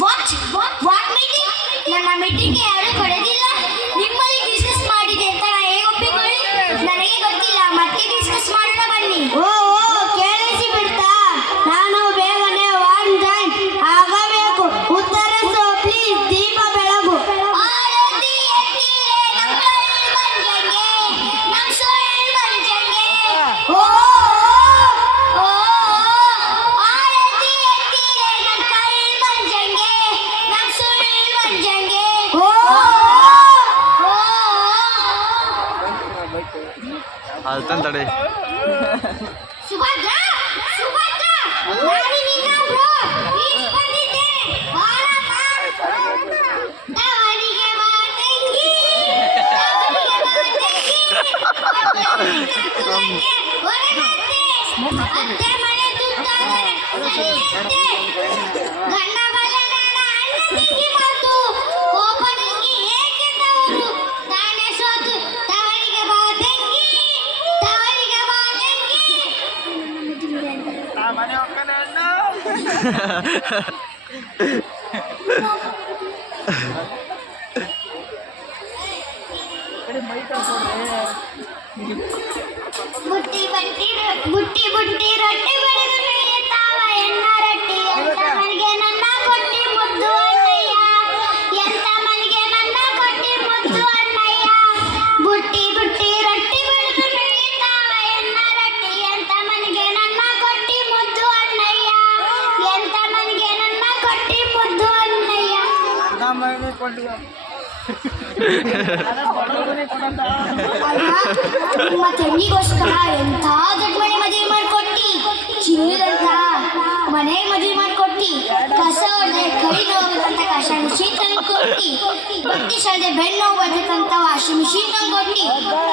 What what meeting? ನನ್ನ ಮೀಟಿಂಗ್ಗೆ ಯಾರು ಕರೆದಿಲ್ಲ. ನಿಮ್ಮಲ್ಲಿ ಡಿಸ್ಕಸ್ ಮಾಡಿದೆ ಅಂತ ನಾ ಹೇಗೆ ಒಪ್ಪಿಕೊಳ್ಳಿ? ನನಗೆ ಗೊತ್ತಿಲ್ಲ. ಮತ್ತೆ ಡಿಸ್ಕಸ್ ಮಾಡೋಣ ಬನ್ನಿ. ಓ ಕೇಳಿಸಿ ಬಿಡ್ತಾ? ನಾನು ಬೇಗನೆ ಒನ್ ಟೈಮ್ ಆಗಬೇಕು. ಉತ್ತರಿಸು ಪ್ಲೀಸ್. ದೀಪ ಬೆಳಗು. ಆರತಿ ಎತ್ತಿರೆ ನಮ್ ಕಳ್ ಮಂಜಂಗೆ, ನಮ್ ಸೊಳ್ ಮಂಜಂಗೆ. ಓ ಓ ಆರತಿ ಎತ್ತಿರೆ ನಮ್ ಕಳ್ ಮಂಜಂಗೆ, ನಮ್ ಸೊಳ್ ಮಂಜಂಗೆ. ಓ ಓ ಅಳ್ತಾನ್ ತಡಿ. ಸುಭದ್ರ ಸುಭದ್ರ ನಾನು ನಿನ್ನ ಬ್ರೋ ಈಸ್ ಬಂದಿದ್ದೆ. ಬಾರಮ್ಮ ತವರಿಗೆ ಬಾ ತಂಗಿ, ತವರಿಗೆ ಬಾ ತಂಗಿ. ಕುಲಕ್ಕೆ ಹೊರಗತ್ತೆ ಅತ್ತೆ ಮನೆ ತುತ್ತಾದರೆ ಸರಿಯತ್ತೆ. ಗಂಡ ಬಲ್ಲನ ಅಣ್ಣ ತಂಗಿ ಮಾತು ಕೋಪನಿಗೆ ಏಕೆ ತವರು ತಾನೇ ಸೋತು. ತವರಿಗೆ ಬಾ ತಂಗಿ, ತವರಿಗೆ ಬಾ ತಂಗಿ. ಬುಟ್ಟಿ ಬಟ್ಟಿ ಬುಟ್ಟಿ ಬುಟ್ಟಿ ರೊಟ್ಟಿ ಬಡಿದು ಮೇಯುತ್ತಾವ ಎನ್ನ ರೊಟ್ಟಿ. ಎಂತ ಮನೆಗೆ ನನ್ನ ಕೊಟ್ಟಿ ಮುದ್ದು ಅಣ್ಣಯ್ಯ, ಎಂತ ಮನೆಗೆ ನನ್ನ ಕೊಟ್ಟಿ ಮುದ್ದು ಅಣ್ಣಯ್ಯ. ಬುಟ್ಟಿ ಬುಟ್ಟಿ ರೊಟ್ಟಿ ಬಡಿದು ಮೇಯುತ್ತಾವ ಎನ್ನ ರೊಟ್ಟಿ. ಎಂತ ಮನೆಗೆ ನನ್ನ ಕೊಟ್ಟಿ ಮುದ್ದು ಅಣ್ಣಯ್ಯ, ಎಂತ ಮನೆಗೆ ನನ್ನ ಕೊಟ್ಟಿ ಮುದ್ದು ಅಣ್ಣಯ್ಯ. ನಿಮ್ಮ ತಂಗಿಗೋಸ್ಕರ ಎಂಥ ದೊಡ್ಡ ಮನೆ ಮದುವೆ ಮಾಡಿಕೊಟ್ಟಿ. ಚಿನ್ನದಂತ ಮನೆ ಮದುವೆ ಮಾಡಿಕೊಟ್ಟಿ. ಕಸ ಹೊಡೆದ್ರೆ ಕೈ ನೋವಾಗತ್ತಂತ ಕಸ ಮಿಷಿನ್ ತಂದ್ಕೊಟ್ಟಿ. ಬಟ್ಟೆ ಸಲ್ದೆ ಬೆನ್ನು ನೋವು ಬರ್ತಕ್ಕಂತ ವಾಷಿಂಗ್ ಮಿಷಿನ್ ತಂದ್ಕೊಟ್ಟಿ.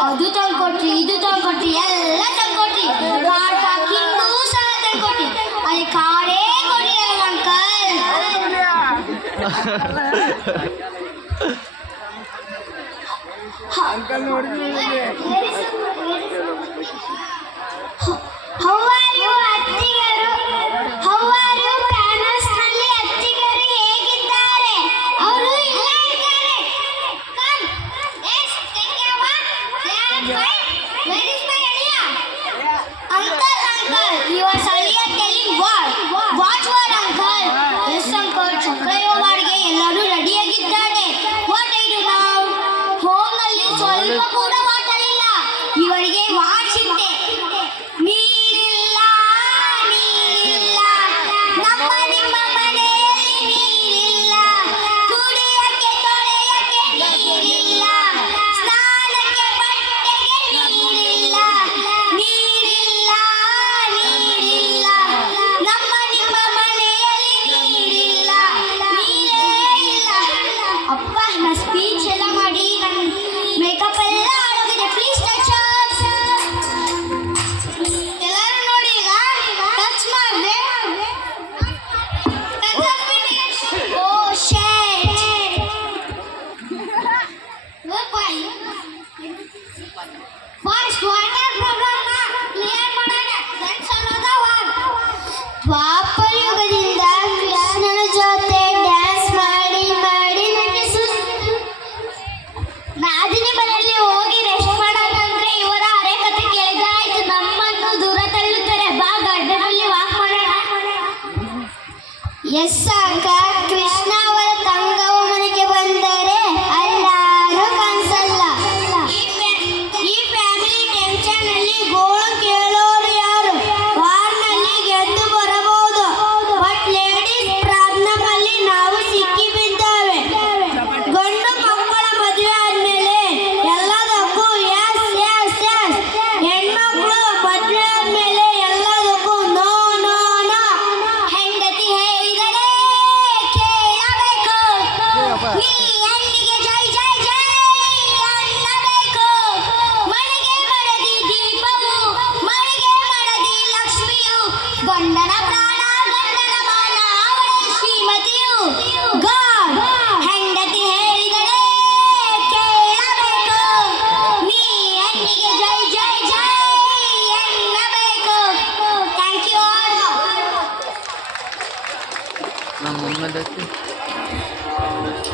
ಅದು ತಂದ್ಕೊಟ್ರಿ, ಇದು ತಂದ್ಕೊಟ್ರಿ, ಎಲ್ಲ ತಂದ್ಕೊಟ್ರಿ. ಕಾರ್ ಪಾರ್ಕಿಂಗೂ ಸಹ ತಂದ್ಕೊಟ್ಟಿ. ಅಲ್ಲಿ ಕಾರೇ ಕೊಟ್ಟಿರಲ್ಲ ಅಂಕಲ್.